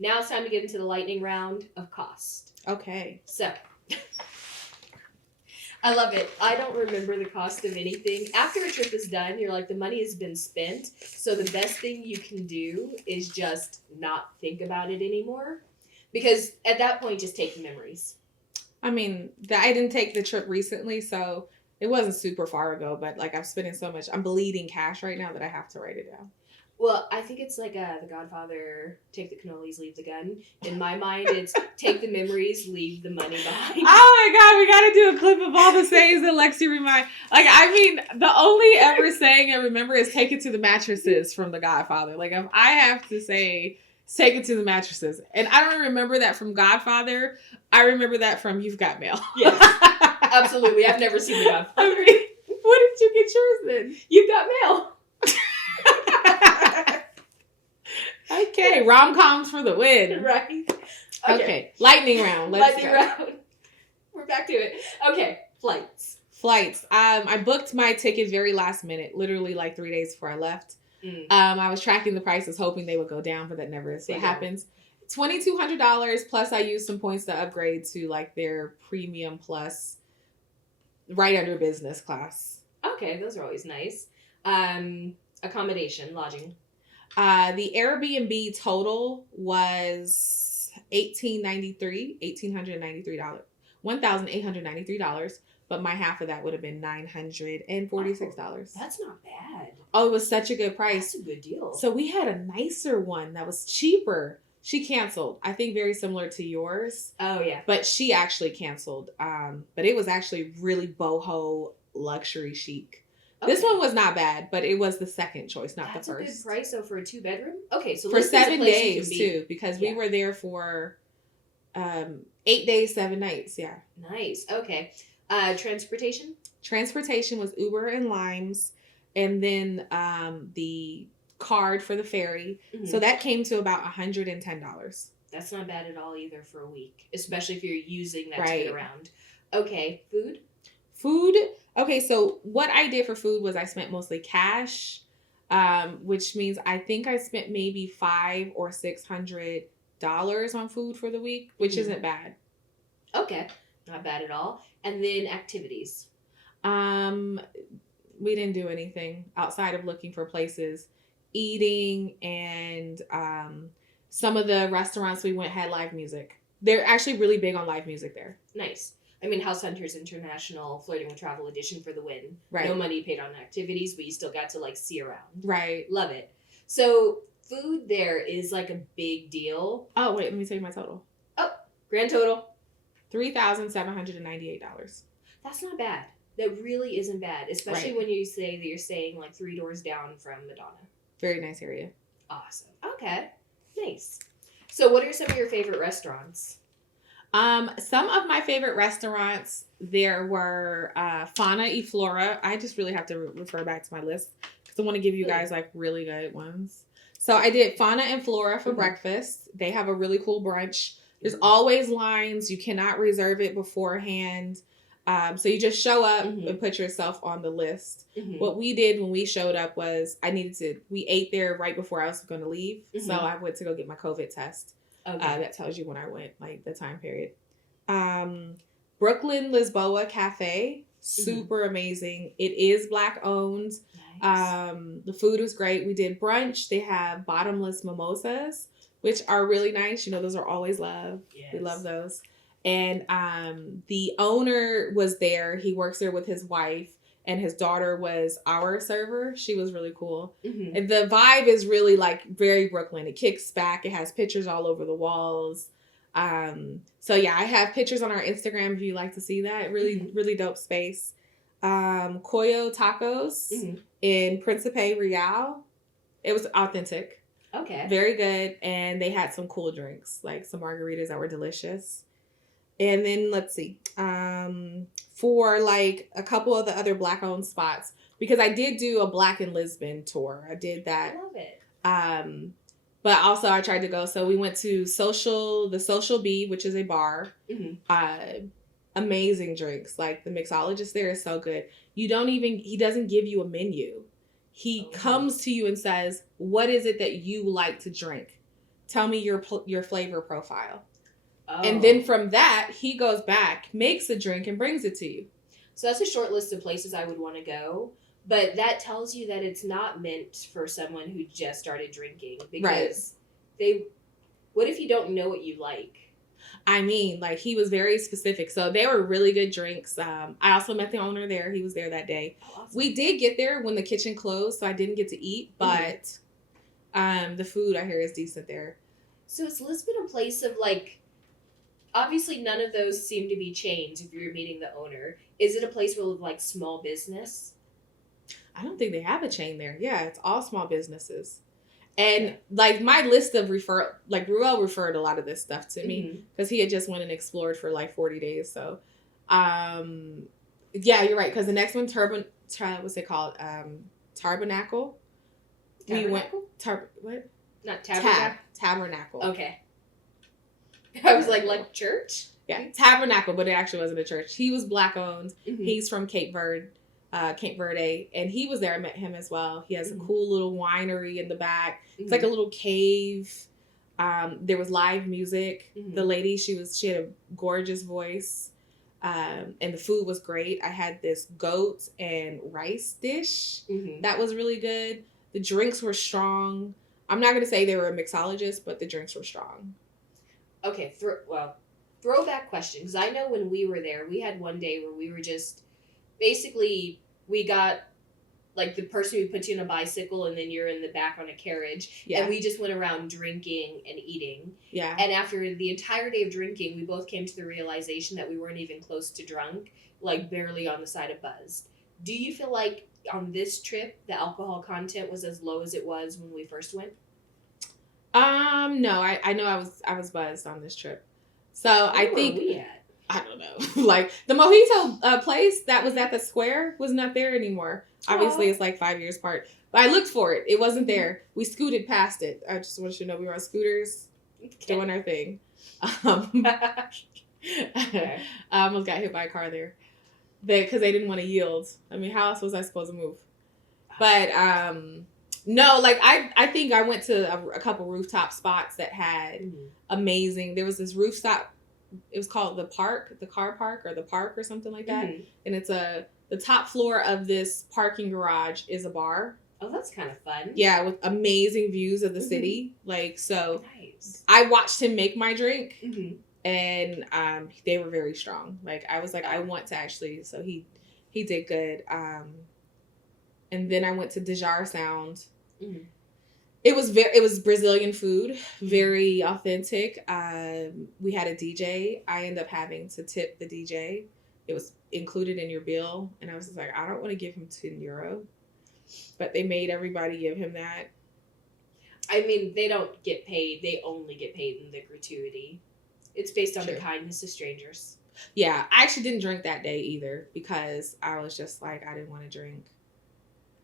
Now it's time to get into the lightning round of cost. Okay. So, I love it. I don't remember the cost of anything. After a trip is done, you're like, the money has been spent. So the best thing you can do is just not think about it anymore. Because at that point, just take the memories. I mean, I didn't take the trip recently, so it wasn't super far ago, but like I'm spending so much. I'm bleeding cash right now that I have to write it down. Well, I think it's like The Godfather, take the cannolis, leave the gun. In my mind, it's take the memories, leave the money behind. Oh my God, we got to do a clip of all the sayings that Lexi remind. Like, I mean, the only ever saying I remember is take it to the mattresses from The Godfather. Like, if I have to say, take it to the mattresses. And I don't remember that from Godfather. I remember that from You've Got Mail. Yes, absolutely. I've never seen The Godfather. I mean, what did you get yours then? You've Got Mail. Okay, rom-coms for the win. Right. Okay. Lightning round. Lightning round. We're back to it. Okay, flights. I booked my ticket very last minute, literally like 3 days before I left. I was tracking the prices, hoping they would go down, but that never is what happens. $2,200 plus I used some points to upgrade to like their premium plus, right under business class. Okay, those are always nice. Accommodation, lodging. The Airbnb total was $1,893, but my half of that would have been $946. Oh, that's not bad. Oh, it was such a good price. That's a good deal. So we had a nicer one that was cheaper. She canceled. I think very similar to yours. Oh, yeah. But she actually canceled. But it was actually really boho luxury chic. Okay. This one was not bad, but it was the second choice, not the first. That's a good price, though, for a 2-bedroom? Okay, so for 7 days, too, because we were there for 8 days, 7 nights, yeah. Nice, okay. Transportation? Transportation was Uber and Limes, and then the card for the ferry. Mm-hmm. So that came to about $110. That's not bad at all either for a week, especially if you're using that to get around. Okay, food? Okay, so what I did for food was I spent mostly cash, which means I think I spent maybe $500 or $600 on food for the week, which isn't bad. Okay, not bad at all. And then activities. We didn't do anything outside of looking for places, eating, and some of the restaurants we went had live music. They're actually really big on live music there. Nice. I mean, House Hunters International Flirting with Travel Edition for the win. Right. No money paid on activities, but you still got to like see around. Right. Love it. So food there is like a big deal. Oh, wait, let me tell you my total. Oh, grand total. $3,798. That's not bad. That really isn't bad, especially when you say that you're staying like 3 doors down from Madonna. Very nice area. Awesome. Okay. Nice. So what are some of your favorite restaurants? Some of my favorite restaurants, there were Fauna y Flora. I just really have to refer back to my list because I want to give you guys like really good ones. So I did Fauna and Flora for breakfast. They have a really cool brunch. There's always lines. You cannot reserve it beforehand. So you just show up and put yourself on the list. What we did when we showed up was we ate there right before I was going to leave. So I went to go get my COVID test. Okay. That tells you when I went, like the time period. Brooklyn Lisboa Cafe, super amazing. It is Black owned. Nice. The food was great. We did brunch. They have bottomless mimosas, which are really nice. You know, those are always loved. Yes. We love those. And the owner was there. He works there with his wife. And his daughter was our server. She was really cool. And the vibe is really like very Brooklyn. It kicks back. It has pictures all over the walls. So yeah, I have pictures on our Instagram if you'd like to see that. Really, really dope space. Coyo Tacos in Principe Real. It was authentic. Okay. Very good. And they had some cool drinks, like some margaritas that were delicious. And then let's see, for like a couple of the other Black owned spots, because I did do a Black in Lisbon tour. I did that. I love it. But also I tried to go. So we went to the Social Bee, which is a bar. Amazing drinks. Like the mixologist there is so good. He doesn't give you a menu. He comes to you and says, what is it that you like to drink? tell me your flavor profile. Oh. And then from that, he goes back, makes a drink, and brings it to you. So that's a short list of places I would want to go. But that tells you that it's not meant for someone who just started drinking. Because what if you don't know what you like? I mean, like, he was very specific. So they were really good drinks. I also met the owner there. He was there that day. Oh, awesome. We did get there when the kitchen closed, so I didn't get to eat. But the food, I hear, is decent there. So is Lisbon a place of, like... Obviously, none of those seem to be chains if you're meeting the owner. Is it a place with, like, small business? I don't think they have a chain there. Yeah, it's all small businesses. And, like, my list of Ruel referred a lot of this stuff to me because he had just went and explored for, like, 40 days. So, yeah, you're right. Because the next one, what's it called? Tabernacle. We went, what? Not Tabernacle? Tabernacle. Okay. I was like church? Yeah, Tabernacle, but it actually wasn't a church. He was Black owned. He's from Cape Verde, and he was there. I met him as well. He has a cool little winery in the back. It's like a little cave. There was live music. The lady, she had a gorgeous voice, and the food was great. I had this goat and rice dish that was really good. The drinks were strong. I'm not gonna say they were a mixologist, but the drinks were strong. Okay, throwback question, because I know when we were there, we had one day where we were just, basically, we got, like, the person who puts you on a bicycle and then you're in the back on a carriage, and we just went around drinking and eating. Yeah. And after the entire day of drinking, we both came to the realization that we weren't even close to drunk, like, barely on the side of buzzed. Do you feel like on this trip, the alcohol content was as low as it was when we first went? No, I know I was buzzed on this trip. So I think, where were we at? I don't know. Like, the mojito place that was at the square was not there anymore. Obviously, it's like 5 years apart. But I looked for it. It wasn't there. We scooted past it. I just want you to know we were on scooters doing our thing. I almost got hit by a car there because they didn't want to yield. I mean, how else was I supposed to move? But no, like, I think I went to a couple rooftop spots that had amazing. There was this rooftop. It was called the car park or the park or something like that. And it's the top floor of this parking garage is a bar. Oh, that's kind of fun. Yeah, with amazing views of the city. Like, so nice. I watched him make my drink and they were very strong. Like, I was like, I want to actually, so he did good. And then I went to Dejar Sound. It was Brazilian food, very authentic. We had a DJ. I ended up having to tip the DJ. It was included in your bill, and I was just like, I don't want to give him €10, but they made everybody give him that. I mean, they don't get paid. They only get paid in the gratuity. It's based on the kindness of strangers. Yeah, I actually didn't drink that day either because I was just like, I didn't want to drink.